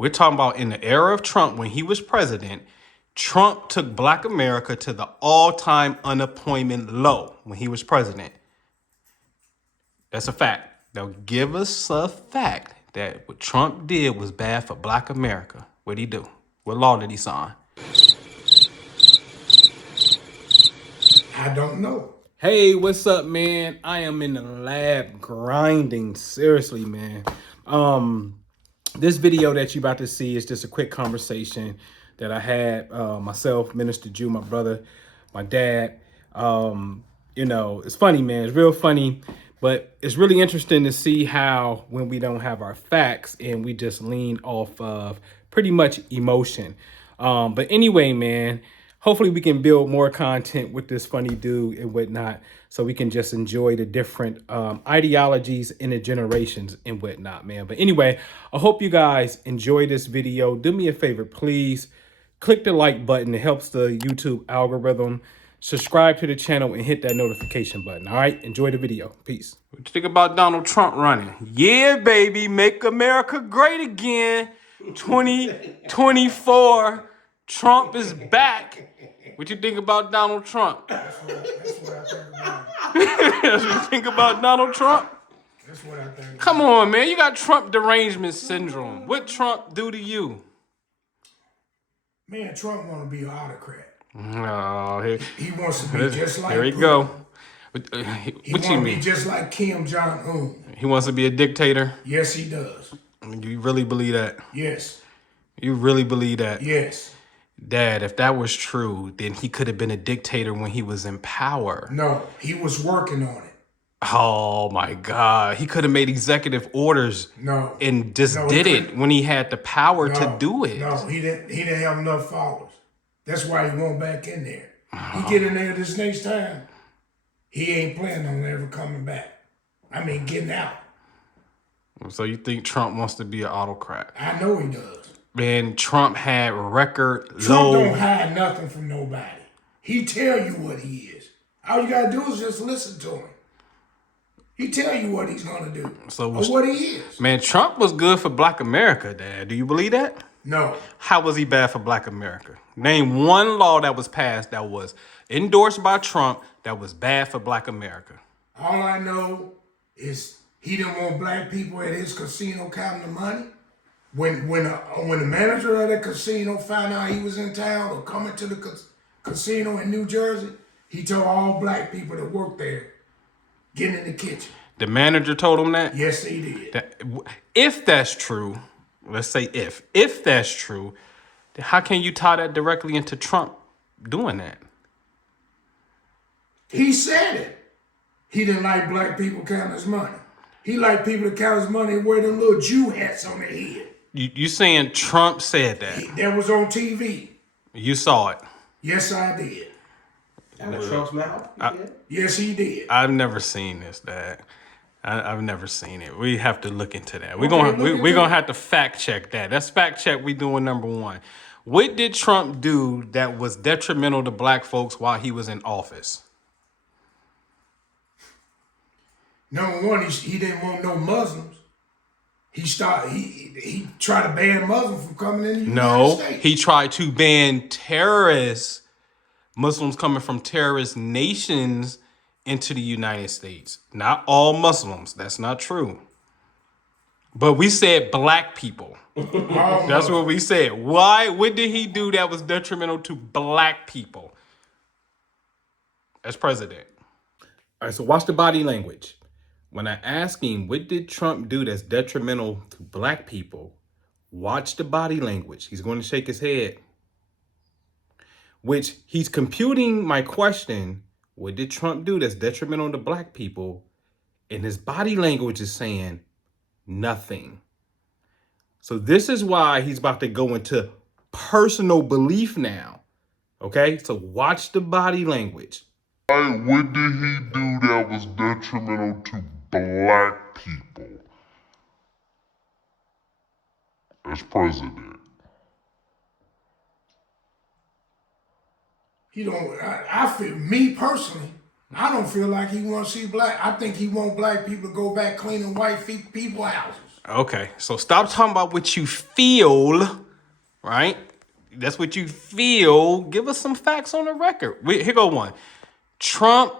We're talking about in the era of Trump, when he was president, Trump took Black America to the all-time unemployment low when he was president. That's a fact. Now give us a fact that what Trump did was bad for Black America. What'd he do? What law did he sign? I don't know. Hey, what's up, man? I am in the lab grinding. Seriously, man. This video that you about to see is just a quick conversation that I had myself, Minister Jew, my brother, my dad. You know, it's funny, man. It's real funny, but it's really interesting to see how when we don't have our facts and we just lean off of pretty much emotion. But anyway, man, hopefully we can build more content with this funny dude and whatnot, so we can just enjoy the different ideologies and the generations and whatnot, man. But anyway, I hope you guys enjoy this video. Do me a favor, please. Click the like button. It helps the YouTube algorithm. Subscribe to the channel and hit that notification button. All right, enjoy the video. Peace. What you think about Donald Trump running? Yeah, baby, make America great again. 2024, Trump is back. What you think about Donald Trump? That's what I think about. What you think about Donald Trump? That's what I think. Come on, man. You got Trump Derangement Syndrome. What Trump do to you? Man, Trump want to be an autocrat. Oh, He wants to be just like here we Putin. go. He What you want to mean? be just like Kim Jong-un. He wants to be a dictator? Yes, he does. You really believe that? Yes. You really believe that? Yes. Dad, if that was true, then he could have been a dictator when he was in power. No, he was working on it. Oh my God. He could have made executive orders No. and just No, did he it when he had the power to do it. No, he didn't have enough followers. That's why he went back in there. He get in there this next time, he ain't planning on ever coming back. I mean, getting out. So you think Trump wants to be an autocrat? I know he does. Man, Trump had record Trump low. don't hide nothing from nobody. He tell you what he is. All you gotta do is just listen to him. He tell you what he's gonna do, or what he is. Man, Trump was good for Black America, Dad. Do you believe that? No. How was he bad for Black America? Name one law that was passed that was endorsed by Trump that was bad for Black America. All I know is he didn't want black people at his casino counting the money. When the manager of the casino found out he was in town or coming to the casino in New Jersey, he told all black people that work there, get in the kitchen. The manager told him that? Yes, he did. If that's true, let's say if that's true, then how can you tie that directly into Trump doing that? He said it. He didn't like black people counting his money. He liked people to count his money and wear them little Jew hats on their head. You saying Trump said that? That was on TV. You saw it? Yes, I did. Out of Trump's mouth? Yes, he did. I've never seen this, Dad. I've never seen it. We have to look into that. We're gonna have to fact check that. That's fact check we doing number one. What did Trump do that was detrimental to black folks while he was in office? Number one, he didn't want no Muslims. He tried to ban Muslims from coming in the United States. He tried to ban terrorists, Muslims coming from terrorist nations into the United States. Not all Muslims. That's not true. But we said black people. That's what we said. Why? What did he do that was detrimental to black people as president? All right, so watch the body language. When I ask him, what did Trump do that's detrimental to black people? Watch the body language. He's going to shake his head. Which he's computing my question, what did Trump do that's detrimental to black people? And his body language is saying nothing. So this is why he's about to go into personal belief now. Okay, so watch the body language. What did he do that was detrimental to black people as president? He don't. I feel, me personally, I don't feel like he wants to see black. I think he want black people to go back cleaning white people houses. Okay, so stop talking about what you feel, right? That's what you feel. Give us some facts on the record. Here go one. Trump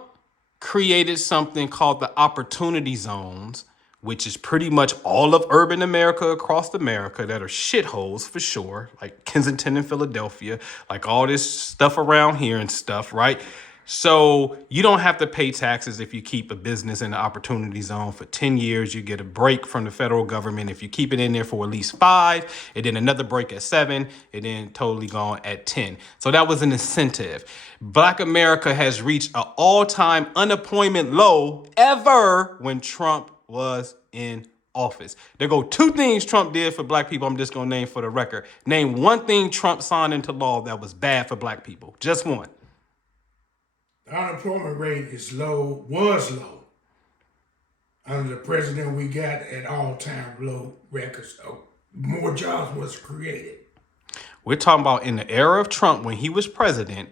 created something called the opportunity zones, which is pretty much all of urban America across America that are shitholes for sure, like Kensington and Philadelphia, like all this stuff around here and stuff, right? So you don't have to pay taxes if you keep a business in the opportunity zone for 10 years. You get a break from the federal government if you keep it in there for at least 5, and then another break at 7, and then totally gone at 10. So that was an incentive. Black America has reached an all-time unemployment low ever when Trump was in office. There go 2 things Trump did for black people. I'm just going to name for the record. Name one thing Trump signed into law that was bad for black people. Just one. The unemployment rate is low, was low. Under the president we got at all-time low records. More jobs was created. We're talking about in the era of Trump, when he was president,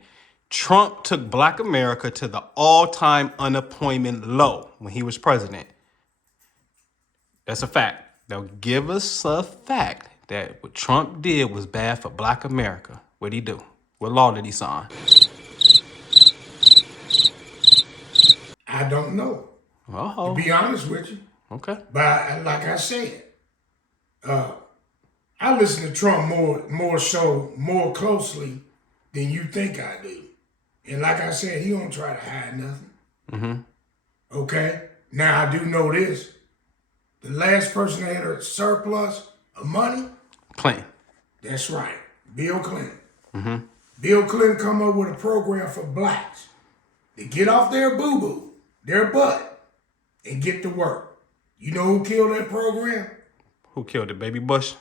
Trump took black America to the all-time unemployment low when he was president. That's a fact. Now give us a fact that what Trump did was bad for black America. What'd he do? What law did he sign? I don't know. Oh, To be honest with you. okay. But like I said, I listen to Trump more closely than you think I do. And like I said, he don't try to hide nothing. Mm-hmm. Okay? Now I do know this. The last person that had a surplus of money, Clinton. that's right, Bill Clinton. Mm-hmm. Bill Clinton come up with a program for blacks to get off their boo-boo, their butt, and get to work. You know who killed that program? Who killed it? Baby Bush?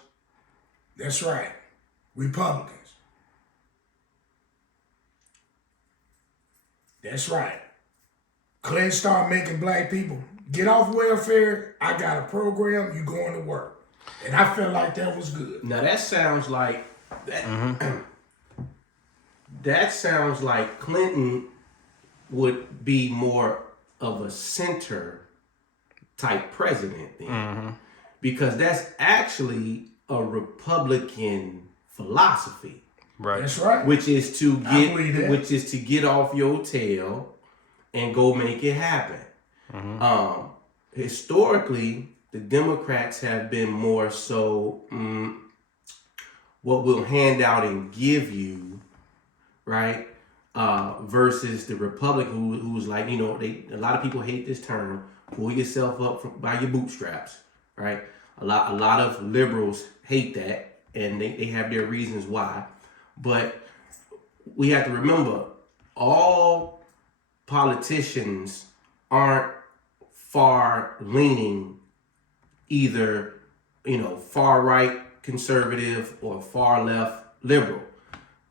That's right, Republicans. That's right. Clinton started making black people get off welfare. I got a program, you going to work. And I felt like that was good. Now that sounds like that. That sounds like Clinton would be more of a center type president then, because that's actually a Republican philosophy, Right. That's right. which is to I believe that. get off your tail and go make it happen. Historically, the Democrats have been more so what we'll hand out and give you, right? Versus the Republican who's like, a lot of people hate this term, pull yourself up by your bootstraps, right? A lot of liberals hate that, and they have their reasons why. But we have to remember, all politicians aren't far-leaning, either, far-right conservative or far-left liberal.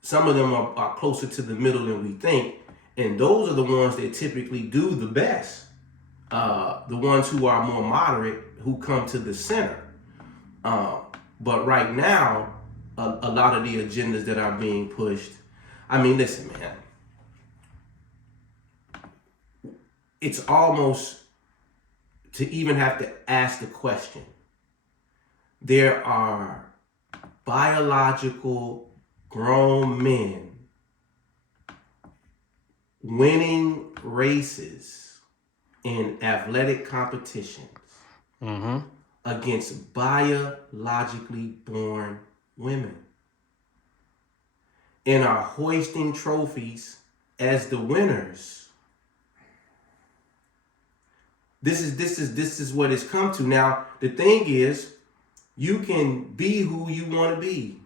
Some of them are closer to the middle than we think, and those are the ones that typically do the best. The ones who are more moderate, who come to the center. But right now, a lot of the agendas that are being pushed, I mean, listen, man, it's almost to even have to ask the question. There are biological grown men winning races in athletic competitions against biologically born women, and are hoisting trophies as the winners. This is what it's come to. Now, the thing is, you can be who you want to be,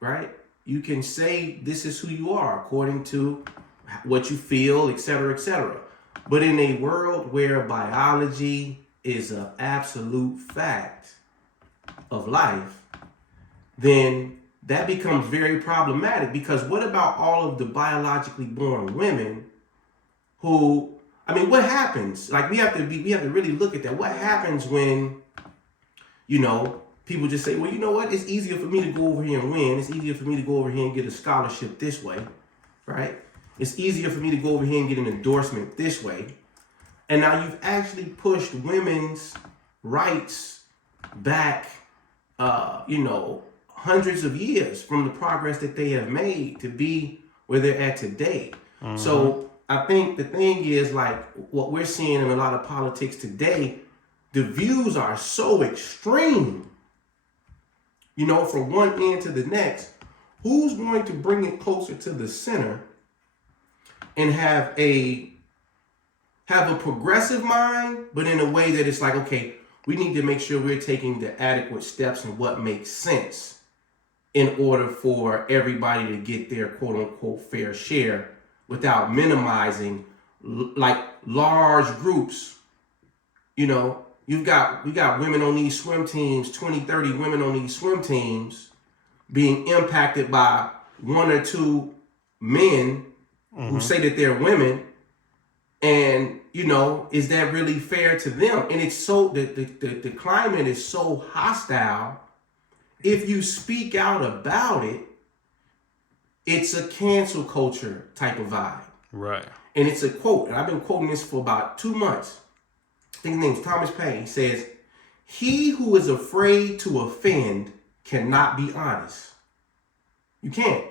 right? You can say this is who you are according to what you feel, etc., etc. But in a world where biology is an absolute fact of life, then that becomes very problematic, because what about all of the biologically born women who, what happens? Like, we have to really look at that. What happens when, people just say, well, you know what? It's easier for me to go over here and win. It's easier for me to go over here and get a scholarship this way, right? It's easier for me to go over here and get an endorsement this way. And now you've actually pushed women's rights back, hundreds of years from the progress that they have made to be where they're at today. So I think the thing is, like, what we're seeing in a lot of politics today, the views are so extreme, from one end to the next. Who's going to bring it closer to the center and have a progressive mind, but in a way that it's like, okay, we need to make sure we're taking the adequate steps and what makes sense in order for everybody to get their quote unquote fair share without minimizing like large groups. We got women on these swim teams, 20, 30 women on these swim teams being impacted by one or two men who say that they're women. And, is that really fair to them? And it's so, the climate is so hostile. If you speak out about it, it's a cancel culture type of vibe. Right. And it's a quote, and I've been quoting this for about 2 months. I think his name's Thomas Paine. He says, "He who is afraid to offend cannot be honest." You can't.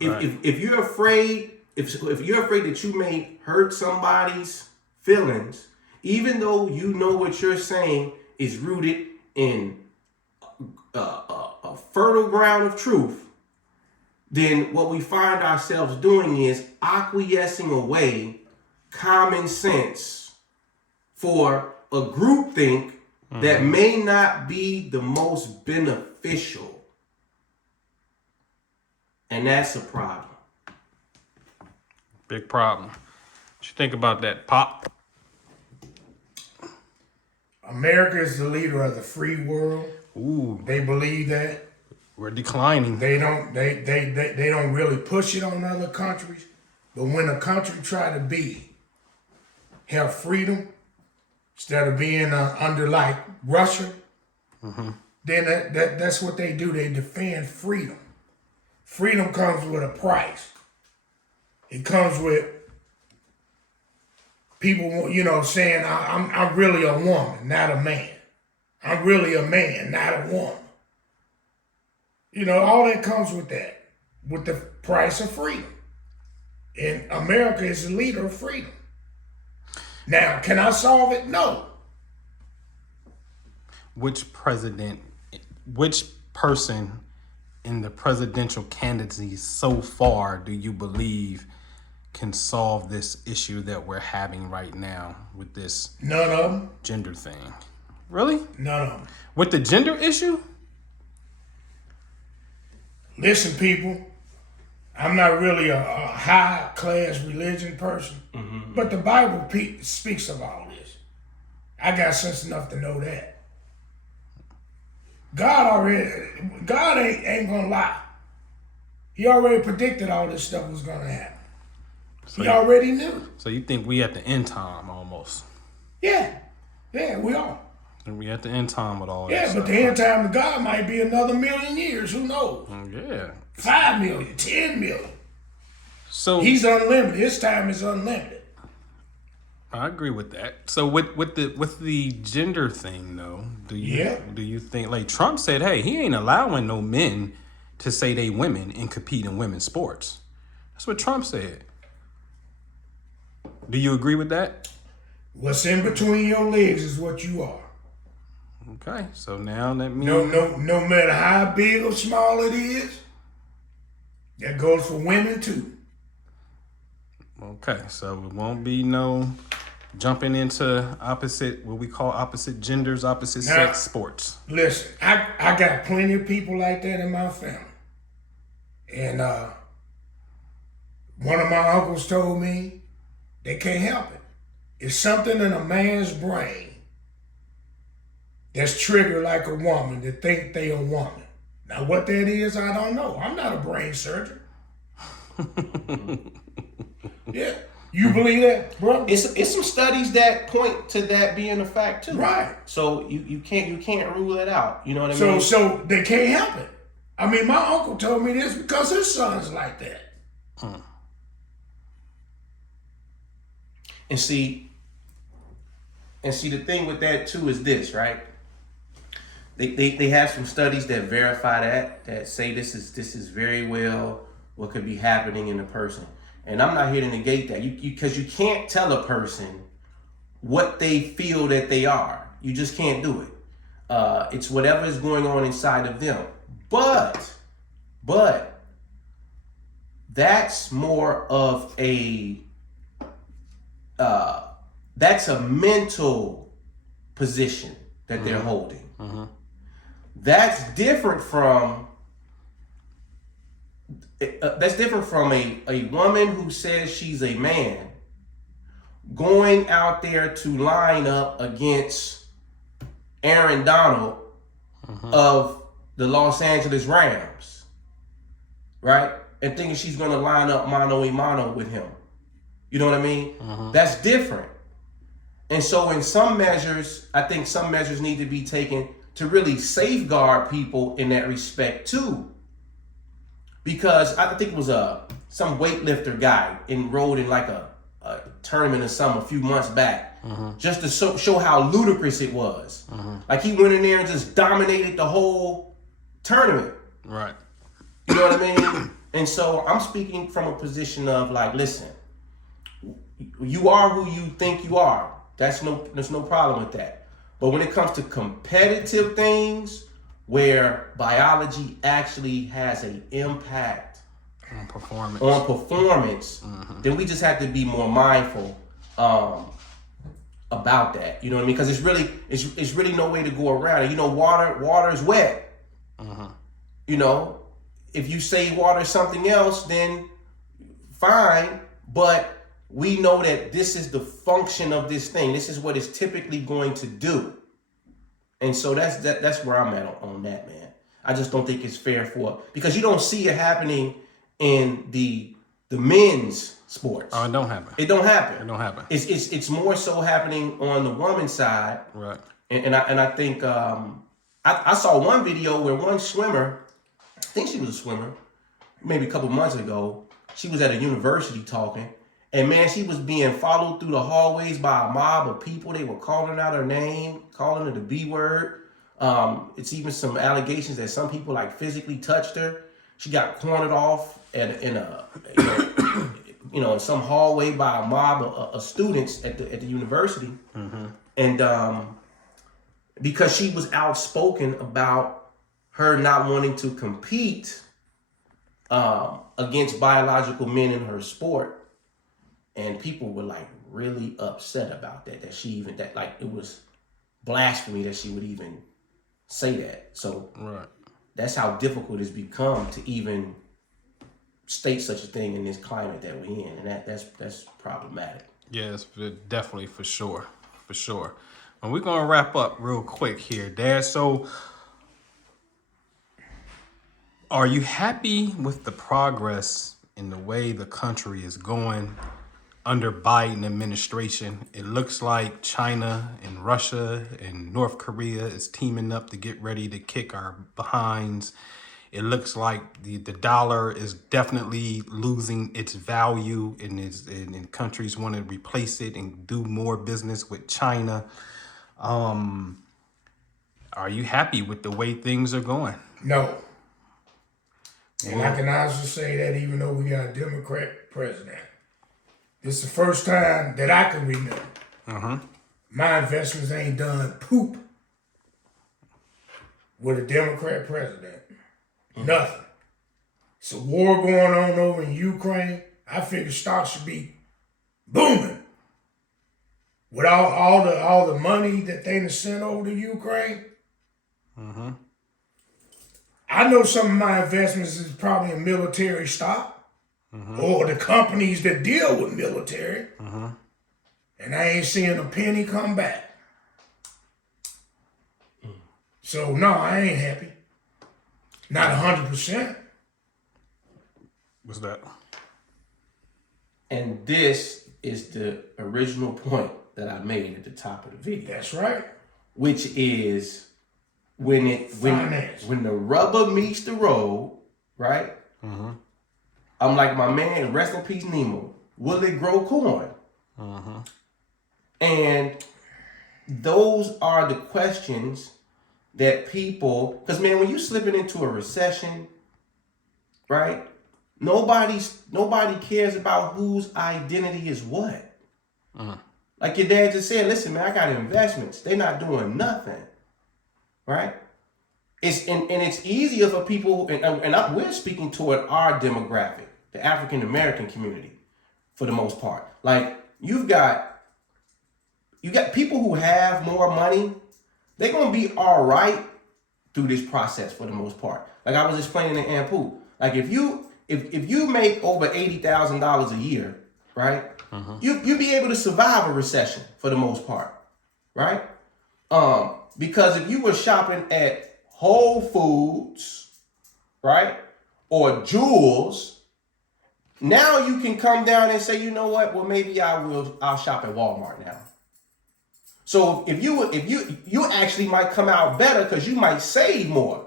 Right. If you're afraid, if you're afraid that you may hurt somebody's feelings, even though you know what you're saying is rooted in a fertile ground of truth, then what we find ourselves doing is acquiescing away common sense for a groupthink that may not be the most beneficial. And that's a problem. Big problem. What you think about that, Pop? America is the leader of the free world. Ooh, They believe that. we're declining. They don't really push it on other countries. But when a country try to have freedom instead of being under like Russia, then that's what they do. They defend freedom. Freedom comes with a price. It comes with people, saying, I'm really a woman, not a man. I'm really a man, not a woman. All that comes with that, with the price of freedom. And America is the leader of freedom. Now, can I solve it? No. Which person in the presidential candidacy so far do you believe can solve this issue that we're having right now with this None of them. gender thing? Really? None of them. With the gender issue? Listen, people, I'm not really a high-class religion person, but the Bible speaks of all this. I got sense enough to know that. God ain't gonna lie. He already predicted all this stuff was gonna happen. So He already knew. So you think we at the end time almost? Yeah, we are. And we at the end time with all Yeah, this but the end time of God might be another 1,000,000 years. Who knows? Yeah. 5 million, 10 million. So He's unlimited. His time is unlimited. I agree with that. So with the gender thing though, do you think, like Trump said, hey, he ain't allowing no men to say they women and compete in women's sports. That's what Trump said. Do you agree with that? What's in between your legs is what you are. Okay, so now that means No matter how big or small it is, that goes for women too. Okay, so it won't be no jumping into what we call opposite genders, opposite sex sports. Listen, I got plenty of people like that in my family. And one of my uncles told me they can't help it. It's something in a man's brain that's triggered like a woman to think they a woman. Now what that is, I don't know. I'm not a brain surgeon. Yeah. You believe that, bro? It's some studies that point to that being a fact too. Right. So you can't rule that out. You know what I mean? So they can't help it. I mean, my uncle told me this because his son's like that. And see the thing with that too is this, right? They have some studies that verify that say this is very well what could be happening in a person. And I'm not here to negate that. Because you can't tell a person what they feel that they are. You just can't do it. It's whatever is going on inside of them. But that's more of that's a mental position that they're holding. That's different from a woman who says she's a man going out there to line up against Aaron Donald of the Los Angeles Rams, right? And thinking she's going to line up mano a mano with him. You know what I mean? That's different. And so in some measures, I think some measures need to be taken to really safeguard people in that respect too. Because I think it was some weightlifter guy enrolled in like a tournament or something a few months back, just to show how ludicrous it was. Like he went in there and just dominated the whole tournament. Right. You know what I mean? And so I'm speaking from a position of like, listen, you are who you think you are. There's no problem with that. But when it comes to competitive things where biology actually has an impact On performance. then we just have to be more mindful about that. You know what I mean? Because it's really no way to go around it. You know, water is wet. You know, if you say water is something else, then fine. But we know that this is the function of this thing. This is what it's typically going to do. And so that's where I'm at on that, man. I just don't think it's fair because you don't see it happening in the men's sports. Oh, it don't happen. It don't happen. It don't happen. It's more so happening on the woman's side. Right. And I think I saw one video where one swimmer, I think she was a swimmer, maybe a couple months ago, she was at a university talking. And man, she was being followed through the hallways by a mob of people. They were calling out her name, calling her the B word. It's even some allegations that some people like physically touched her. She got cornered off in some hallway by a mob of students at the university. And because she was outspoken about her not wanting to compete against biological men in her sport. And people were like really upset about that it was blasphemy that she would even say that. So that's how difficult it's become to even state such a thing in this climate that we're in. And that's problematic. Yes, definitely, for sure. And we're going to wrap up real quick here, Dad. So are you happy with the progress in the way the country is going under Biden administration? It looks like China and Russia and North Korea is teaming up to get ready to kick our behinds. It looks like the dollar is definitely losing its value, and countries want to replace it and do more business with China. Are you happy with the way things are going? No. And I can honestly say that even though we got a Democrat president. This is the first time that I can remember. My investments ain't done poop with a Democrat president. Nothing. It's a war going on over in Ukraine. I figure stocks should be booming. With all the money that they done sent over to Ukraine. I know some of my investments is probably in military stock. Or the companies that deal with military. And I ain't seeing a penny come back. So no, I ain't happy. Not 100%. What's that? And this is the original point that I made at the top of the video. That's right. Which is when the rubber meets the road, right? I'm like my man, rest in peace, Nemo. Will it grow corn? And those are the questions that people, because man, when you slipping into a recession, right? Nobody cares about whose identity is what. Like your dad just said, listen, man, I got investments. They're not doing nothing, right? It's easier for people, we're speaking toward our demographic, the African American community, for the most part. Like you got people who have more money. They're gonna be all right through this process for the most part. Like I was explaining to Ampu, like if you make over $80,000 a year, right? You be able to survive a recession for the most part, right? Because if you were shopping at Whole Foods, right, or Jewels, now you can come down and say, you know what? Well, maybe I'll shop at Walmart now. So if you actually might come out better because you might save more.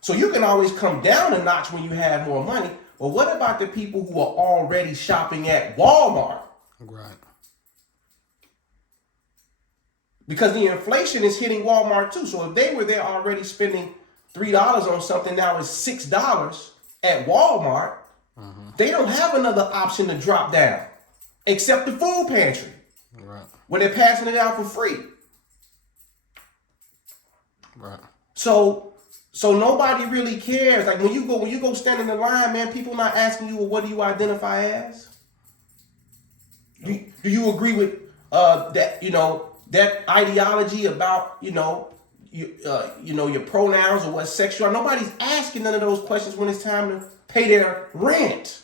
So you can always come down a notch when you have more money. But what about the people who are already shopping at Walmart? Right. Because the inflation is hitting Walmart too. So if they were there already spending $3 on something, now it's $6 at Walmart, they don't have another option to drop down except the food pantry. Right. Where they're passing it out for free. Right. So nobody really cares. Like when you go stand in the line, man, people not asking you, well, what do you identify as? Do you agree with that? That ideology about your pronouns or what sex you are. Nobody's asking none of those questions when it's time to pay their rent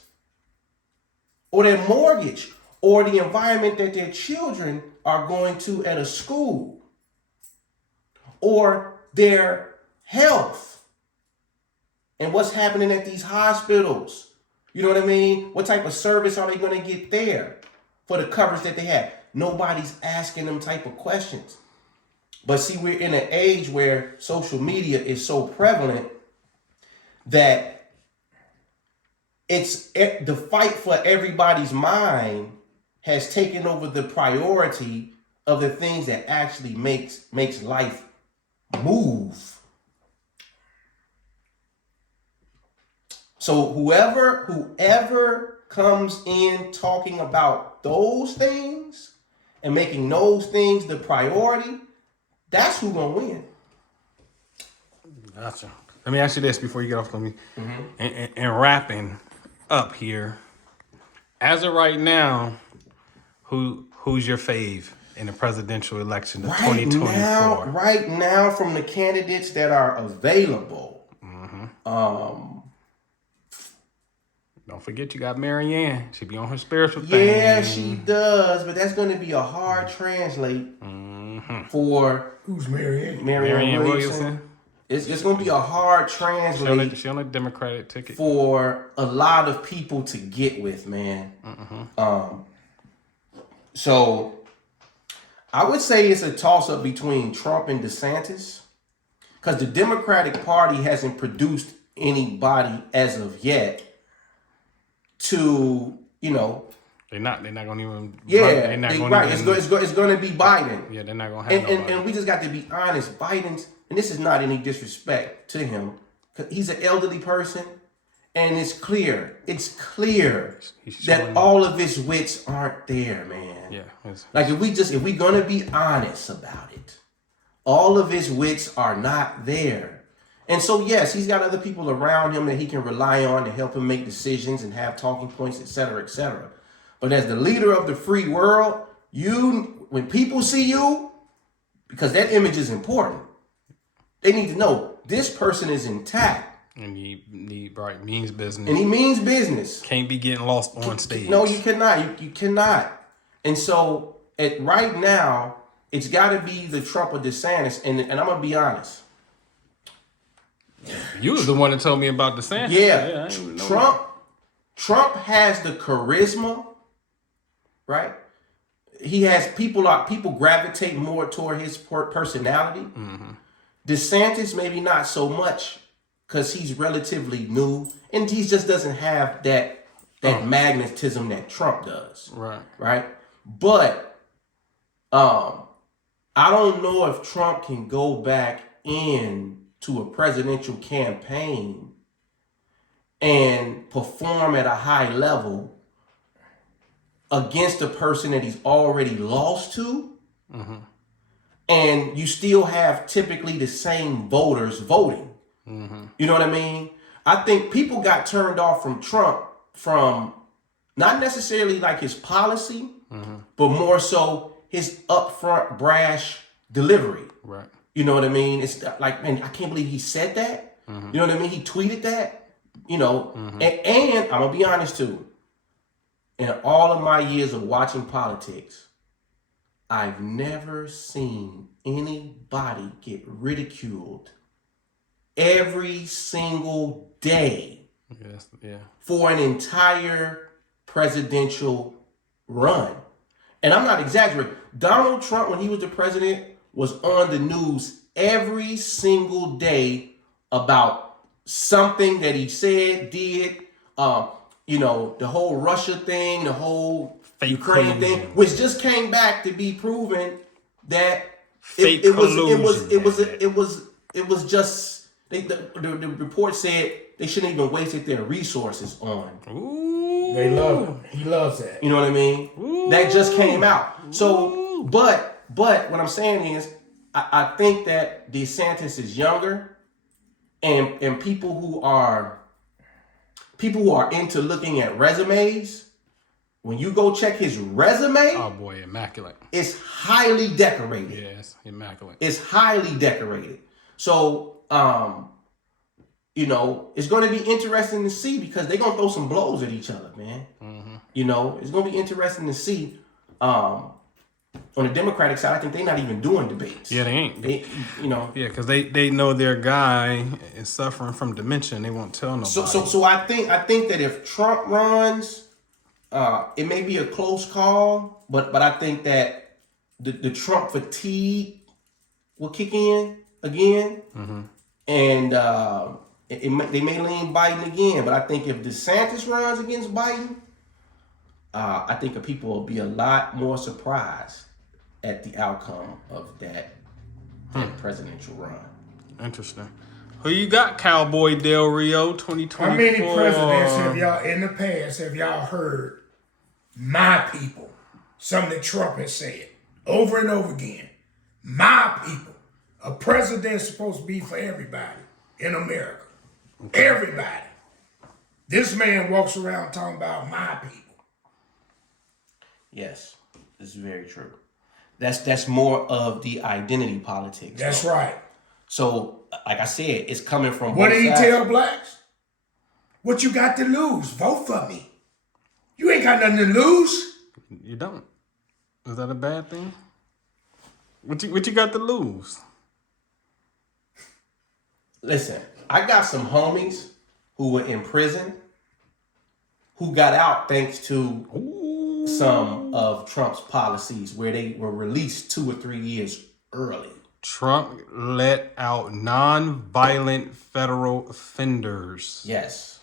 or their mortgage or the environment that their children are going to at a school or their health and what's happening at these hospitals. You know what I mean? What type of service are they going to get there for the coverage that they have? Nobody's asking them type of questions. But see, we're in an age where social media is so prevalent that it's the fight for everybody's mind has taken over the priority of the things that actually makes life move. So whoever comes in talking about those things and making those things the priority, that's who's gonna win. Gotcha. Let me ask you this before you get off of me. And wrapping up here, as of right now, who's your fave in the presidential election of 2024? Right now, from the candidates that are available, don't forget you got Marianne. She be on her spiritual thing. Yeah, she does, but that's going to be a hard translate for Who's Marianne? Marianne Williamson. It's going to be a hard translate. She on a Democratic ticket for a lot of people to get with, man. So I would say it's a toss-up between Trump and DeSantis, because the Democratic Party hasn't produced anybody as of yet to, They're not gonna even. Right. It's going to be Biden. Yeah, they're not gonna have nobody. And we just got to be honest. Biden's, and this is not any disrespect to him, because he's an elderly person, and it's clear that all of his wits aren't there, man. Yeah. Like if we gonna be honest about it, all of his wits are not there. And so, yes, he's got other people around him that he can rely on to help him make decisions and have talking points, et cetera, et cetera. But as the leader of the free world, when people see you, because that image is important, they need to know this person is intact. And he means business. And he means business. Can't be getting lost on stage. No, you cannot. You cannot. And so, right now, it's got to be the Trump or DeSantis. And I'm going to be honest. You was the one that told me about DeSantis. Yeah, Trump has the charisma, right? He has people gravitate more toward his personality. DeSantis maybe not so much, because he's relatively new and he just doesn't have that magnetism that Trump does. Right. But I don't know if Trump can go back in to a presidential campaign and perform at a high level against a person that he's already lost to, and you still have typically the same voters voting. You know what I mean? I think people got turned off from Trump from not necessarily like his policy, but more so his upfront brash delivery. Right. You know what I mean? It's like, man, I can't believe he said that. You know what I mean? He tweeted that. You know, and I'm gonna be honest too. In all of my years of watching politics, I've never seen anybody get ridiculed every single day for an entire presidential run. And I'm not exaggerating. Donald Trump, when he was the president, was on the news every single day about something that he said, did. You know, the whole Russia thing, the whole fake Ukraine collusion. thing, which just came back to be proven that Fake it was just the report said they shouldn't even wasted their resources on. Ooh. They love him. He loves that. You know what I mean? Ooh. That just came out. So, but what I'm saying is, I think that DeSantis is younger, and people who are into looking at resumes. When you go check his resume, Oh boy, immaculate. it's highly decorated. Yes, immaculate. It's highly decorated. So, you know, it's going to be interesting to see because they're going to throw some blows at each other, man. You know, it's going to be interesting to see. On the Democratic side, I think they're not even doing debates. Yeah, they ain't. You know. Yeah, because they know their guy is suffering from dementia and they won't tell nobody. So I think that if Trump runs, it may be a close call, but I think that the Trump fatigue will kick in again, and they may lean Biden again. But I think if DeSantis runs against Biden, I think that people will be a lot more surprised at the outcome of that presidential run. Interesting. Who you got, Cowboy Del Rio 2024? How many presidents have y'all in the past have y'all heard my people? Something that Trump has said over and over again. My people. A president's supposed to be for everybody in America. Okay. Everybody. This man walks around talking about my people. Yes, this is very true. That's more of the identity politics. That's right. So, like I said, it's coming from what both did he sides. tell blacks? What you got to lose? Vote for me. You ain't got nothing to lose. You don't. Is that a bad thing? What you got to lose? Listen, I got some homies who were in prison who got out thanks to some of Trump's policies where they were released 2 or 3 years early. Trump let out non-violent federal offenders. Yes.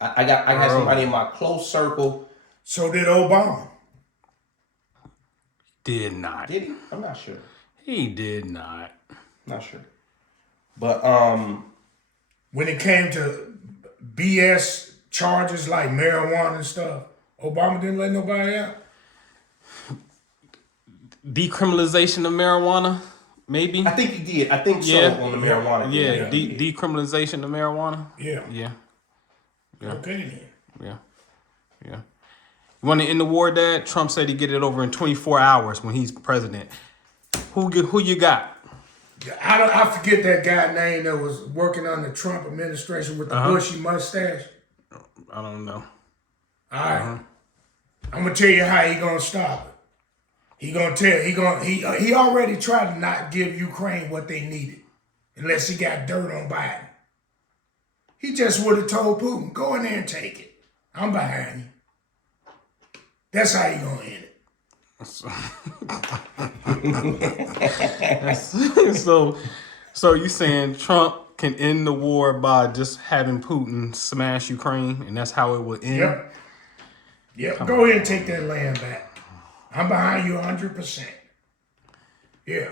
I got somebody in my close circle. So did Obama. Did not. Did he? I'm not sure. He did not. Not sure. But when it came to BS charges like marijuana and stuff, Obama didn't let nobody out. Decriminalization of marijuana, maybe. I think he did. I think so on the marijuana. Yeah, decriminalization of marijuana. Yeah. Yeah. Okay then. Yeah. You want to end the war, Dad? Trump said he'd get it over in 24 hours when he's president. Who you got? I forget that guy name that was working on the Trump administration with the bushy mustache. I don't know. All right. I'm gonna tell you how he gonna stop it. He already tried to not give Ukraine what they needed, unless he got dirt on Biden. He just would have told Putin, go in there and take it. I'm behind you. That's how you gonna end it. So you saying Trump can end the war by just having Putin smash Ukraine, and that's how it will end? Yep. Go ahead and take that land back. I'm behind you 100%. Yeah.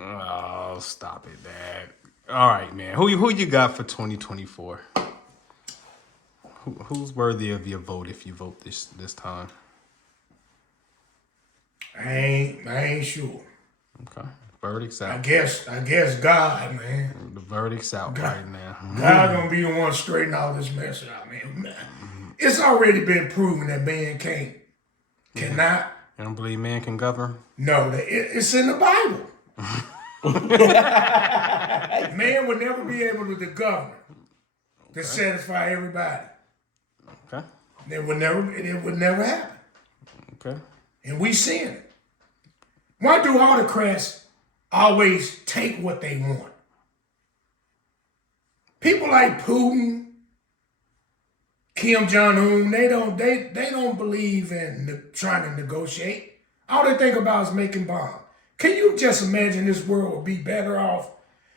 Oh, stop it, Dad. All right, man. Who you got for 2024? Who's worthy of your vote if you vote this time? I ain't sure. Okay. Verdict's I out. guess God, man. The verdict's out right now. God gonna be the one straighten all this mess out, man. It's already been proven that man cannot. You don't believe man can govern? No, it's in the Bible. Man would never be able to govern to satisfy everybody. Okay. It would never happen. Okay. And we seeing it. Why do autocrats always take what they want? People like Putin, Kim Jong-un, they don't believe in trying to negotiate. All they think about is making bombs. Can you just imagine this world would be better off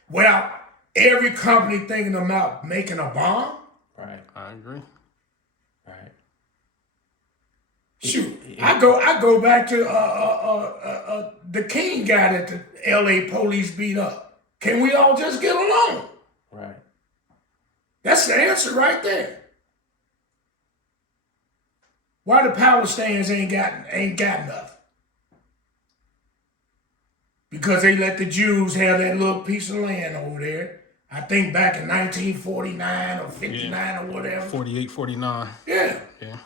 without every company thinking about making a bomb? Right. I agree. Right. Shoot, I go back to the King guy that the L.A. police beat up. Can we all just get along? Right. That's the answer right there. Why the Palestinians ain't got nothing? Because they let the Jews have that little piece of land over there. I think back in 1949 or 59 or whatever. 48, 49. Yeah. Yeah.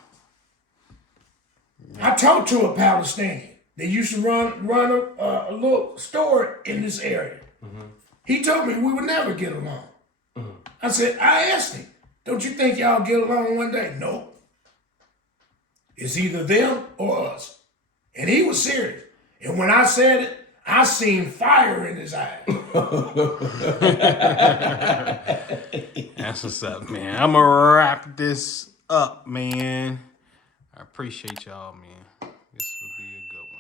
I talked to a Palestinian. They used to run a little store in this area. Mm-hmm. He told me we would never get along. Mm-hmm. I asked him, don't you think y'all get along one day? No. It's either them or us. And he was serious. And when I said it, I seen fire in his eyes. That's what's up, man. I'm going to wrap this up, man. I appreciate y'all, man. This will be a good one.